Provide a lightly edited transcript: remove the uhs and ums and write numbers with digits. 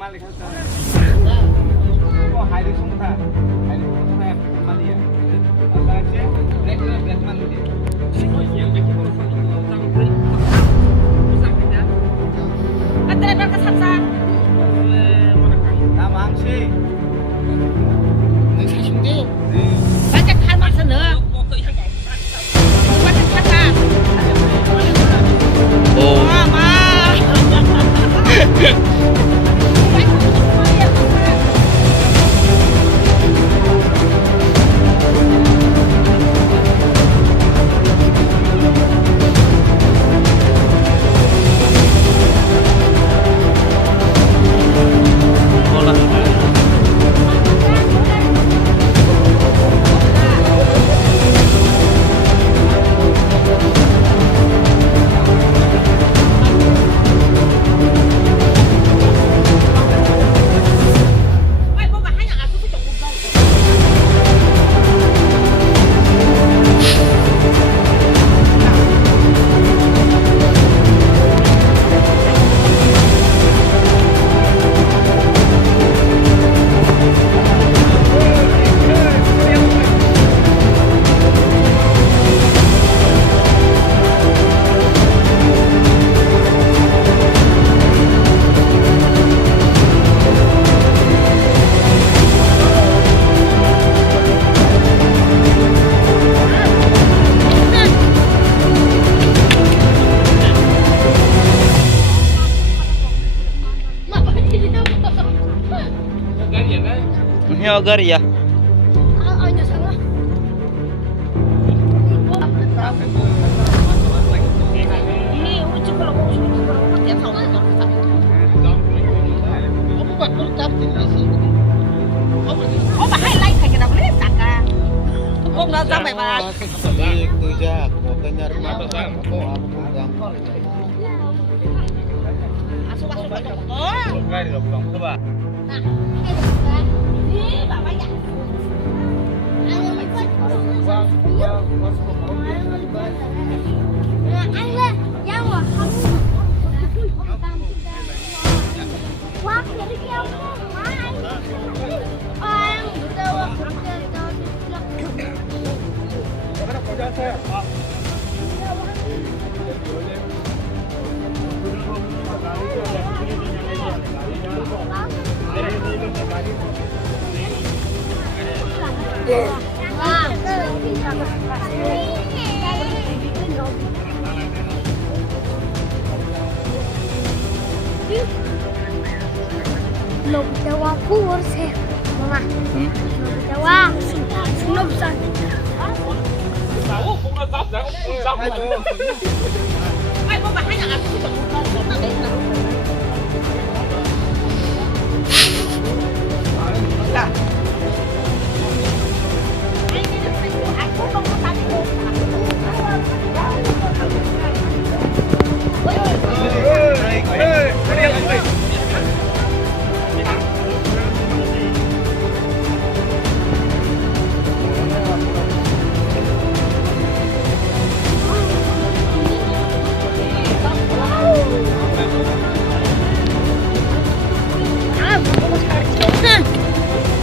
Malik Hasan. Kok hari semua? Hari semua yang Malik ya. Apa aja? Black man dia. Oh iya, bagi orang sang beri. Bisa kita. Antara berkas hamsa. Tamang sih. Neng sasunge. Banyak hal maksana. Banyak kata. Oh. Mama. Ini agar ya. Hanya sana. Ini uji kalau mau ya tahu itu. Aku buat pertap di sini. Oh, bahaya lain kayak kita boleh saka. Oh, nggak sampai pak. Tujak, pokoknya rumah besar. Aku pegang. Masuk ke motor. Enggak di belakang. Coba. Nah, ini bapak ya. Lo bitawa kurus ya, mama. Lo bitawa, lo bisa. Tahu, kok enggak tahu. Ay, mau bahaya